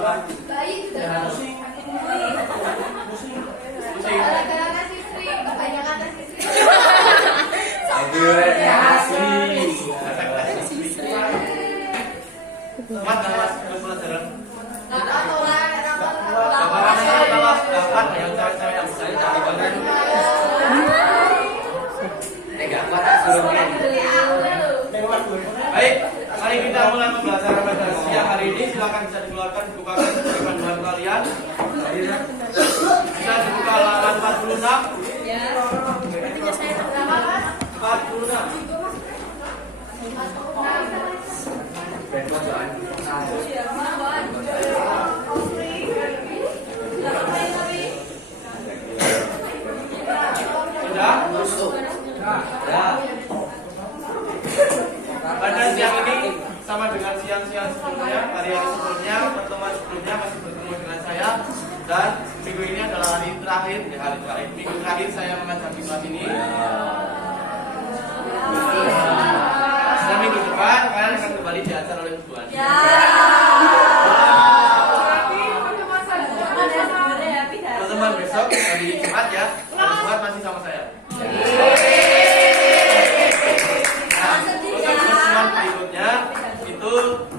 apa? Bayi sudah Pusing. gara-gara nasi sri, kebanyakan nasi sri. Mas, pelajaran. Yang cewek-cewek yang saya cari banget. Baik, mari kita mulai pembelajaran pada siang hari ini. Silakan bisa dikeluarkan, dibukakan panduan kalian. Bisa dibuka halaman 46. Ya. 46. Sudah? Pada siang ini sama dengan siang-siang sebelumnya, hari yang sebelumnya, pertemuan sebelumnya masih bertemu dengan saya. Dan minggu ini adalah hari terakhir, minggu terakhir saya mengajar di kelas ini. Dan minggu depan kalian akan kembali diajar oleh Bu Ani. Pertemuan besok hari Jumat ya, hari Jumat masih sama saya. Nah, untuk pertemuan berikutnya itu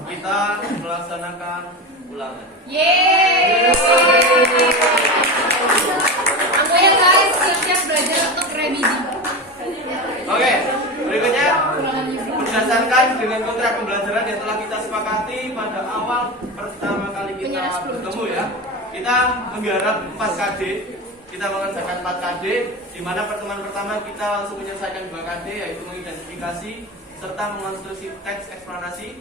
kita melaksanakan ulangan. Ayo guys, siap belajar untuk remedi. Oke, berikutnya berdasarkan dengan kontrak pembelajaran yang telah kita sepakati pada awal pertama kali kita bertemu ya, kita menggarap 4 KD. Kita mengerjakan 4 KD, di mana pertemuan pertama kita langsung menyelesaikan 2 KD, yaitu mengidentifikasi serta mengonstruksi teks eksplanasi.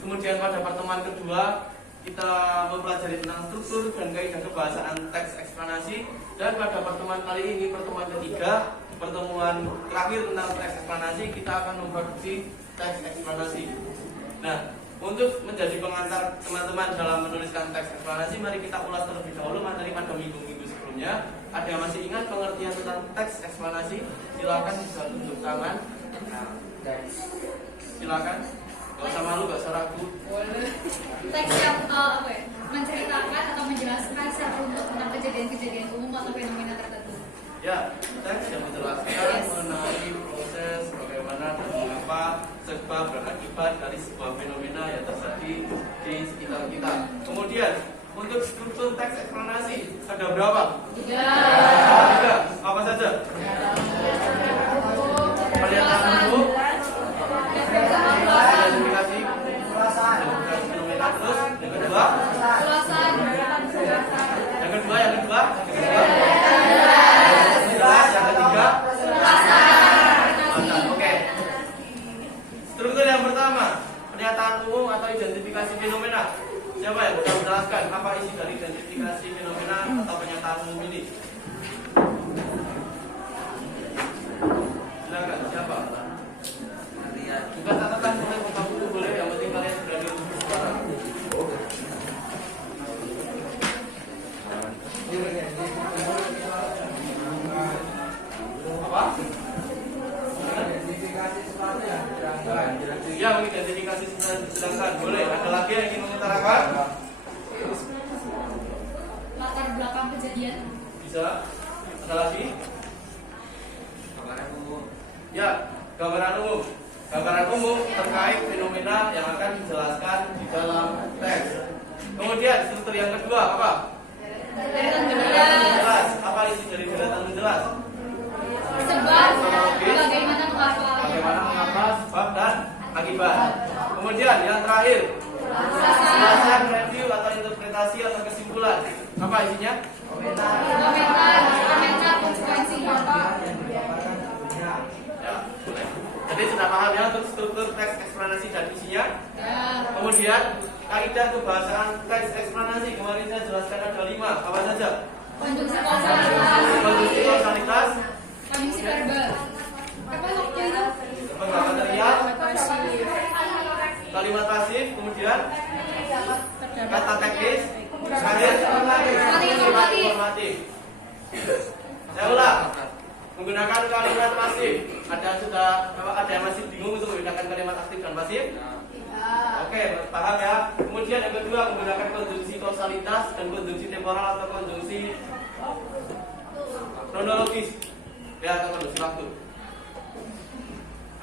Kemudian pada pertemuan kedua kita mempelajari tentang struktur dan kaidah kebahasaan teks eksplanasi. Dan pada pertemuan kali ini, pertemuan ketiga, pertemuan terakhir tentang teks eksplanasi, kita akan memproduksi teks eksplanasi. Nah, untuk menjadi pengantar teman-teman dalam menuliskan teks eksplanasi, mari kita ulas terlebih dahulu materi pada minggu-minggu sebelumnya. Ada yang masih ingat pengertian tentang teks eksplanasi? Silakan bisa tunjuk tangan. Nah, silakan. Gak usah malu, gak usah ragu. Teks yang menceritakan atau menjelaskan secara umum tentang kejadian-kejadian umum atau fenomena tertentu. Ya, teks yang menjelaskan mengenai proses bagaimana dan mengapa sebab dan akibat dari sebuah fenomena yang terjadi di sekitar kita. Kemudian untuk struktur teks eksplanasi ada berapa? 3. Apa saja? Pernyataan umum, identifikasi fenomena, terus yang kedua, yang kedua, yang ketiga, oke. Struktur yang pertama, pernyataan umum atau identifikasi fenomena. Siapa yang bisa menjelaskan apa isi dari identifikasi fenomena atau pernyataan umum ini? Silakan, siapa? Bukan catatan, boleh buka buku, boleh. Yang penting kalian berani untuk bersuara. Apa? Ya, mengidentifikasi sedangkan. Boleh. Ada lagi yang ingin mengutarakan? Latar belakang kejadian. Bisa. Ada lagi? Gambaran umum. Ya, gambaran umum. Gambaran umum terkait fenomena yang akan dijelaskan di dalam teks. Kemudian struktur yang kedua apa? Deretan Deretan menjelas. Apa isi dari deretan menjelas? Sebab, bagaimana mengapa, sebab dan akibat. Kemudian yang terakhir, ulasan, review atau interpretasi atau kesimpulan. Apa isinya? komentar konsekuensi. Ya, boleh. Jadi sudah paham ya untuk struktur teks eksplanasi dan isinya. Ya. Kemudian kaidah kebahasaan teks eksplanasi kemarin saya jelaskan ada 5. Apa saja? Konjungsi kausalitas. Konjungsi kausalitas. Konjungsi verbal. Apa waktu itu? Verbal material. Kalimat pasif. Kemudian kata teknis. Terakhir kalimat informatif. Saya ulang. Menggunakan kalimat pasif. Ada yang masih bingung untuk membedakan kalimat aktif dan pasif? Oke, paham ya. Kemudian yang kedua menggunakan konjungsi kausalitas dan konjungsi temporal atau konjungsi kronologis ya, atau konjungsi waktu.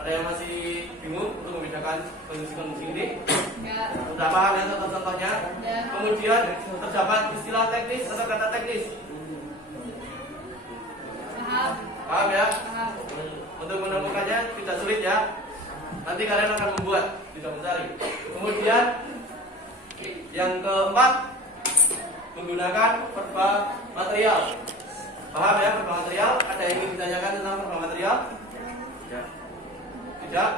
Ada yang masih bingung untuk membedakan konjungsi ini? Enggak. Sudah paham ya contoh-contohnya? Ya. Kemudian terdapat istilah teknis atau kata teknis. Paham. Paham ya? Paham. Untuk menemukannya tidak sulit ya. Nanti kalian akan membuat, tidak mencari. Kemudian yang keempat menggunakan verba material. Paham ya verba material? Ada yang ingin ditanyakan tentang verba material? Tidak?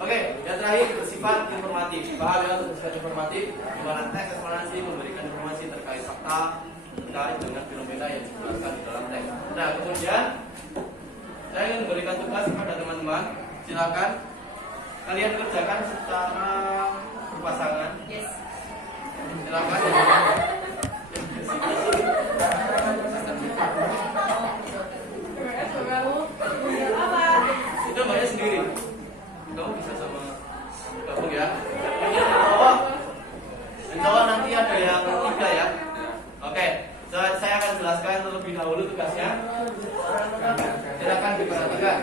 Oke, yang terakhir bersifat informatif. Paham ya untuk bersifat informatif? Di mana teks eksplorasi memberikan informasi terkait fakta terkait dengan fenomena yang dijelaskan di dalam teks. Nah, kemudian saya ingin memberikan tugas kepada teman-teman. Silakan kalian kerjakan secara berpasangan. Yes. Silakan. Itu mbaknya sendiri. Kamu bisa sama gabung ya. Kemudian insya Allah nanti ada yang tiga ya. Oke, saya akan jelaskan terlebih dahulu tugasnya. Silakan diperhatikan.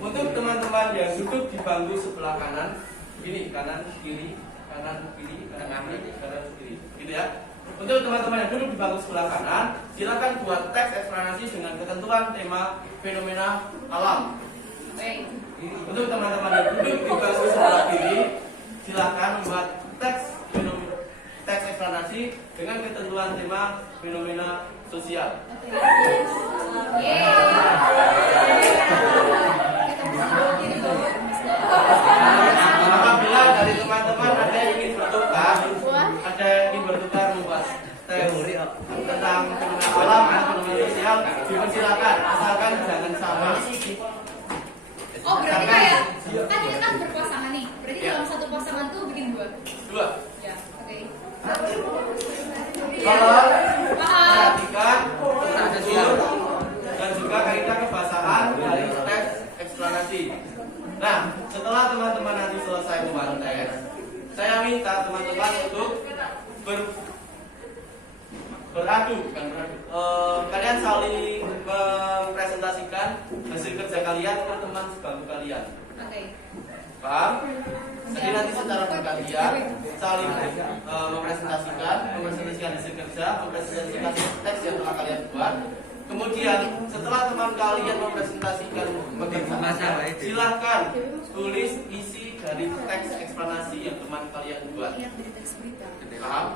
Untuk teman-teman yang duduk di bangku sebelah kanan, ini kanan kiri, kanan kiri, kanan kiri, kanan kiri, gitu ya. Untuk teman-teman yang duduk di bangku sebelah kanan, silakan buat teks eksplanasi dengan ketentuan tema fenomena alam. Baik. Untuk teman-teman yang duduk di bangku sebelah kiri, silakan membuat teks eksplanasi dengan ketentuan tema fenomena sosial. Apabila dari teman-teman ada yang ingin bertukar, membuat teks tentang fenomena alam dan fenomena sosial, dipersilakan asalkan jangan sama. Oh, berarti kayak kan ini kan berpasangan nih. Berarti dalam satu pasangan tuh bikin dua. Ya, oke. Kalau Paham. perhatikan struktur dan juga kaidah kebahasaan dari teks eksplanasi. Nah, setelah teman-teman nanti selesai membuat teks, saya minta teman-teman untuk beradu. Kalian saling mempresentasikan hasil kerja kalian ke teman sebangku kalian. Oke. Paham? Jadi nanti secara bergantian saling mempresentasikan hasil kerja, mempresentasikan teks yang telah kalian buat. Kemudian setelah teman kalian mempresentasikan pekerjaan, silahkan tulis isi dari teks eksplanasi yang teman kalian buat. Paham?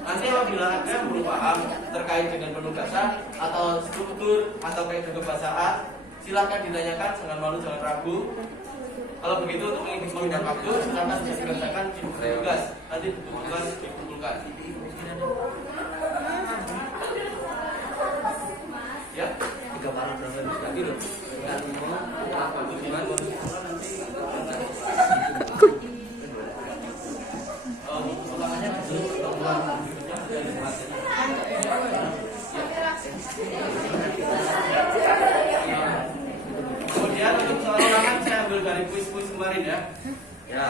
Nanti apabila ada yang belum paham terkait dengan penugasan atau struktur atau kaidah kebahasaan, silahkan ditanyakan, jangan malu, jangan ragu. Kalau begitu untuk menghindar waktu, silakan bisa dikerjakan di buku tugas. Nanti buku tugas dikumpulkan. Ya? 3 paragraf lagi loh. Kemudian untuk soal ulangan saya ambil dari kuis-kuis kemarin ya. Ya.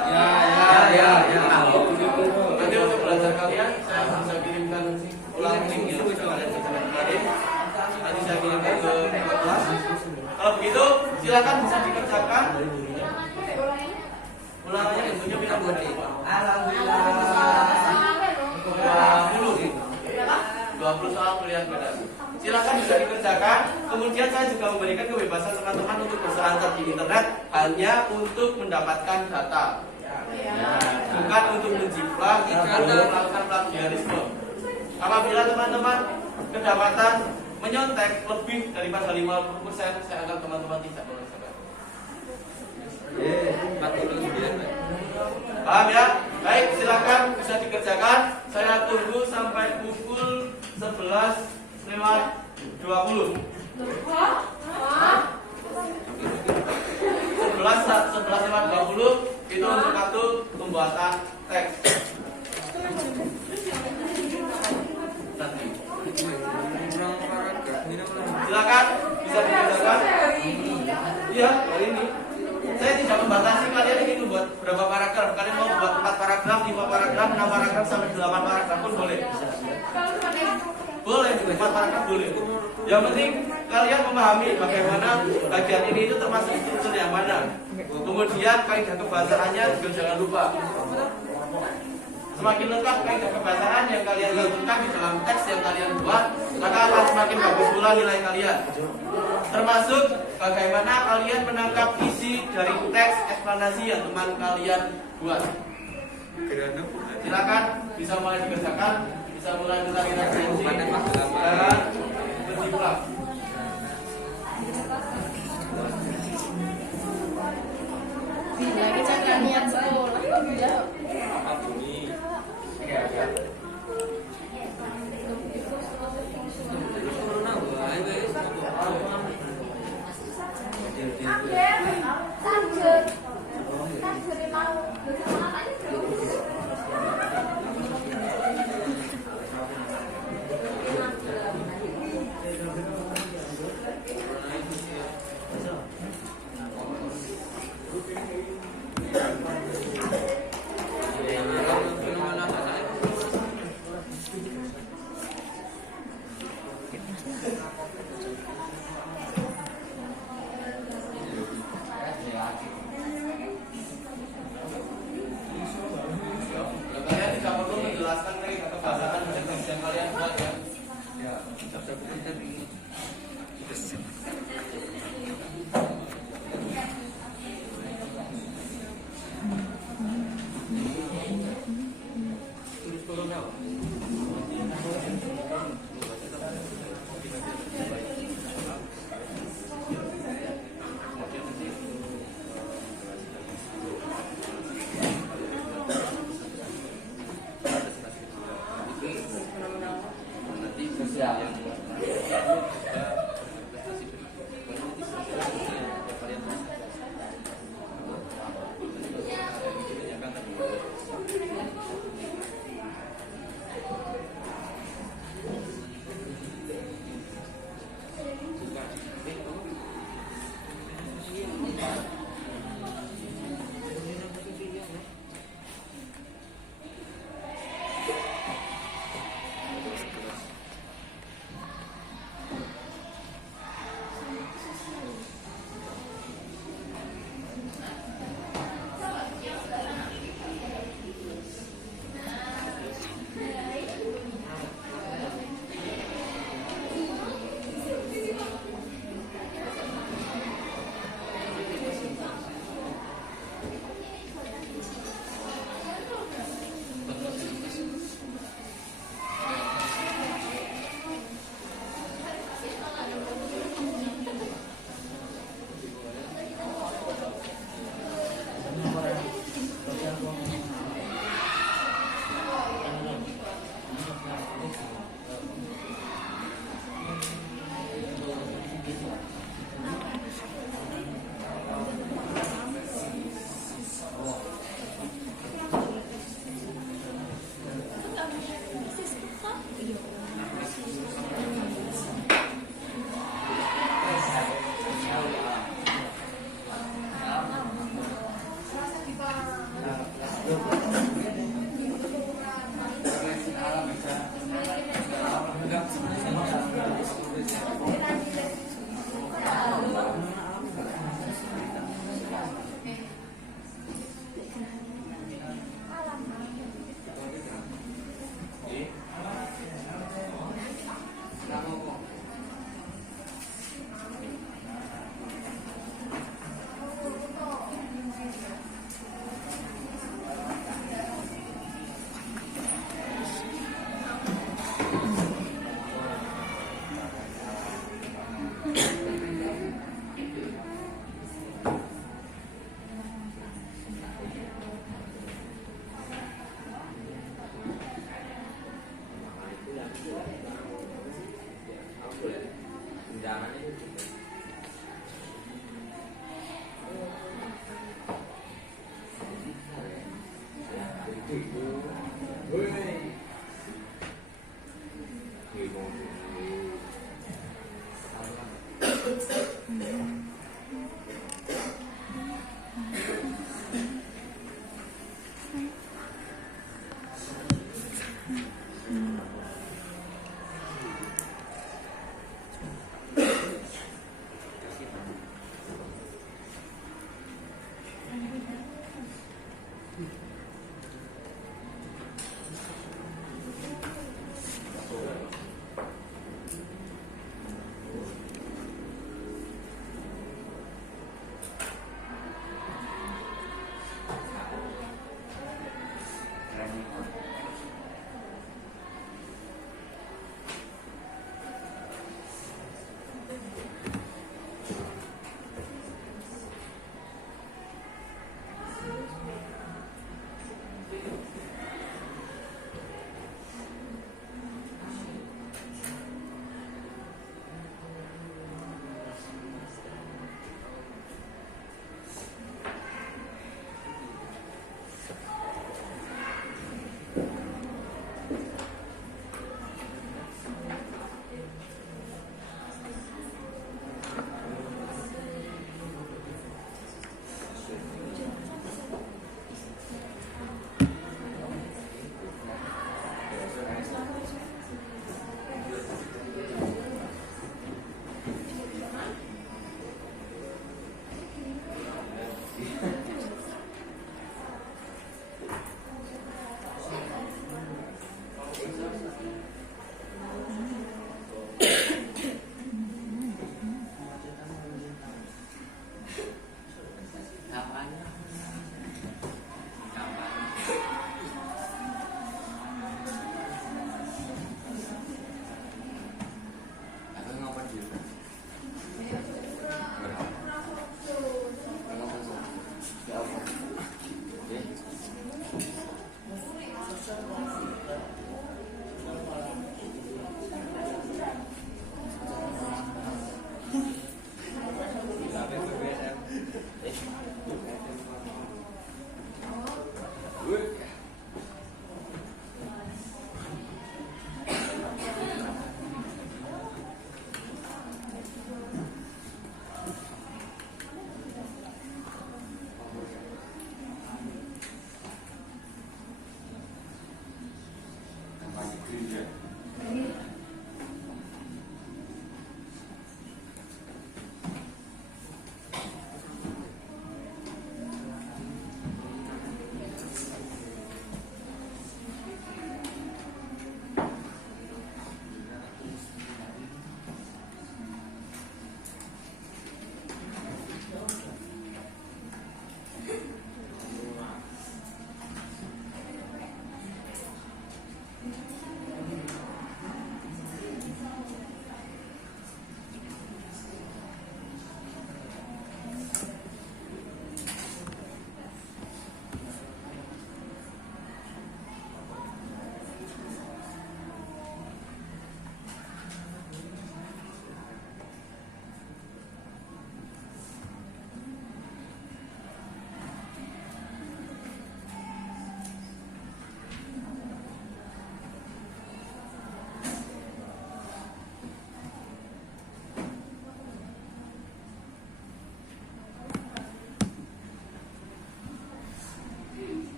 Nanti untuk belajar kalian saya bisa kirimkan ulang linknya ke kalian kemarin. Nanti saya kirimkan ke kelas. Kalau begitu silakan bisa dikerjakan. Ulangannya tentunya bilang buat alhamdulillah 20 soal kuliah beda. Silakan bisa dikerjakan. Kemudian saya juga memberikan kebebasan teman-teman untuk berselancar di internet hanya untuk mendapatkan data, bukan untuk menjiplak atau melakukan plagiarisme. Apabila teman-teman kedapatan menyontek lebih daripada 50%, saya anggap teman-teman tidak mengerjakan. Paham ya? Baik, silakan bisa dikerjakan. Saya tunggu sampai pukul 11:20. 11:20 itu untuk waktu pembuatan teks. Nanti. Silakan bisa dikerjakan. Iya, hari ini. Saya tidak membatasi kalian ingin membuat berapa paragraf. Kalian mau buat 4 paragraf. Boleh, 4 paragraf boleh. Yang penting kalian memahami bagaimana bagian ini itu termasuk struktur yang mana. Kemudian kaidah kebahasaannya juga jangan lupa. Semakin lengkap kaidah kebahasaan yang kalian lakukan di dalam teks yang kalian buat, maka akan semakin bagus pula nilai kalian. Termasuk bagaimana kalian menangkap isi dari teks eksplanasi yang teman kalian buat. Silakan bisa mulai dikerjakan, bisa mulai kita referensi dan bersimpulan. Lagi cara niat sekolah. Kalian tidak perlu menjelaskan kaidah kebahasaan yang kalian buat ya.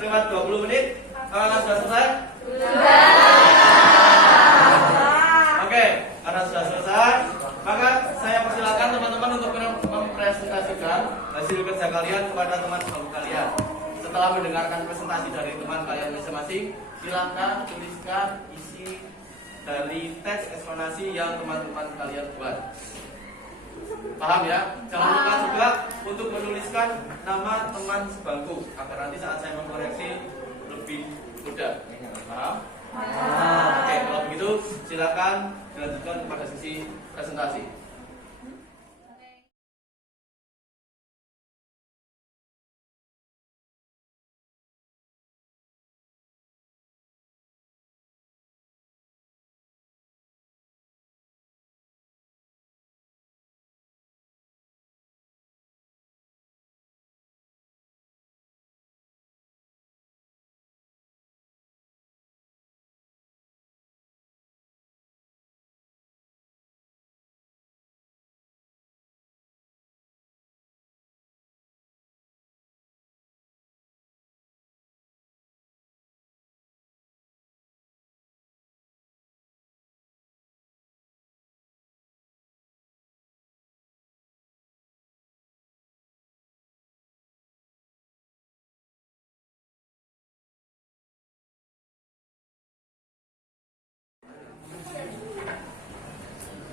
12:20 menit. Apakah sudah selesai? Oke, karena sudah selesai, maka saya persilakan teman-teman untuk mempresentasikan hasil kerja kalian kepada teman sebangku kalian. Setelah mendengarkan presentasi dari teman kalian masing-masing, silakan tuliskan isi dari teks eksplanasi yang teman-teman kalian buat. Paham ya? Jangan lupa juga untuk menuliskan nama teman sebangku agar nanti saat saya mengkoreksi lebih mudah. Paham? Oke, kalau begitu silakan dilanjutkan kepada sesi presentasi.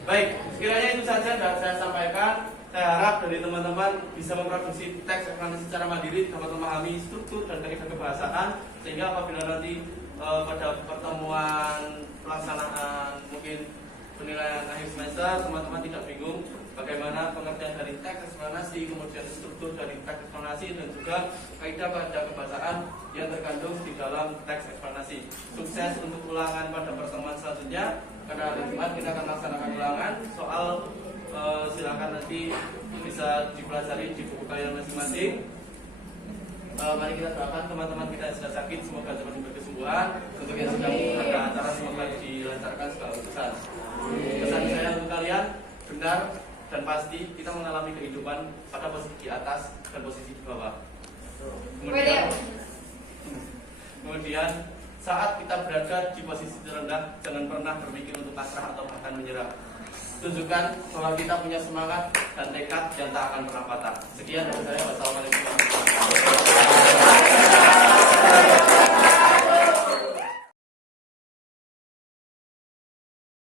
Baik, sekiranya itu saja yang saya sampaikan. Saya harap dari teman-teman bisa memproduksi teks eksplanasi secara mandiri, dapat memahami struktur dan kaidah kebahasaan, sehingga apabila nanti pada pertemuan pelaksanaan mungkin penilaian akhir semester, teman-teman tidak bingung bagaimana pengertian dari teks eksplanasi, kemudian struktur dari teks eksplanasi, dan juga kaidah kebahasaan yang terkandung di dalam teks eksplanasi. Sukses untuk ulangan pada pertemuan selanjutnya. Karena hari Jumat kita akan laksanakan ulangan soal, silakan nanti bisa dipelajari di buku kalian masing-masing. Mari kita doakan teman-teman kita yang sudah sakit semoga cepat diberi kesembuhan. Untuk yang sedang ada acara semoga dilancarkan segala urusan. Pesan saya untuk kalian, benar dan pasti kita mengalami kehidupan pada posisi di atas dan posisi di bawah. Kemudian saat kita berada di posisi terendah, jangan pernah berpikir untuk pasrah atau bahkan menyerah. Tunjukkan bahwa kita punya semangat dan tekad yang tak akan pernah patah. Sekian dari saya. Wassalamualaikum warahmatullahi wabarakatuh.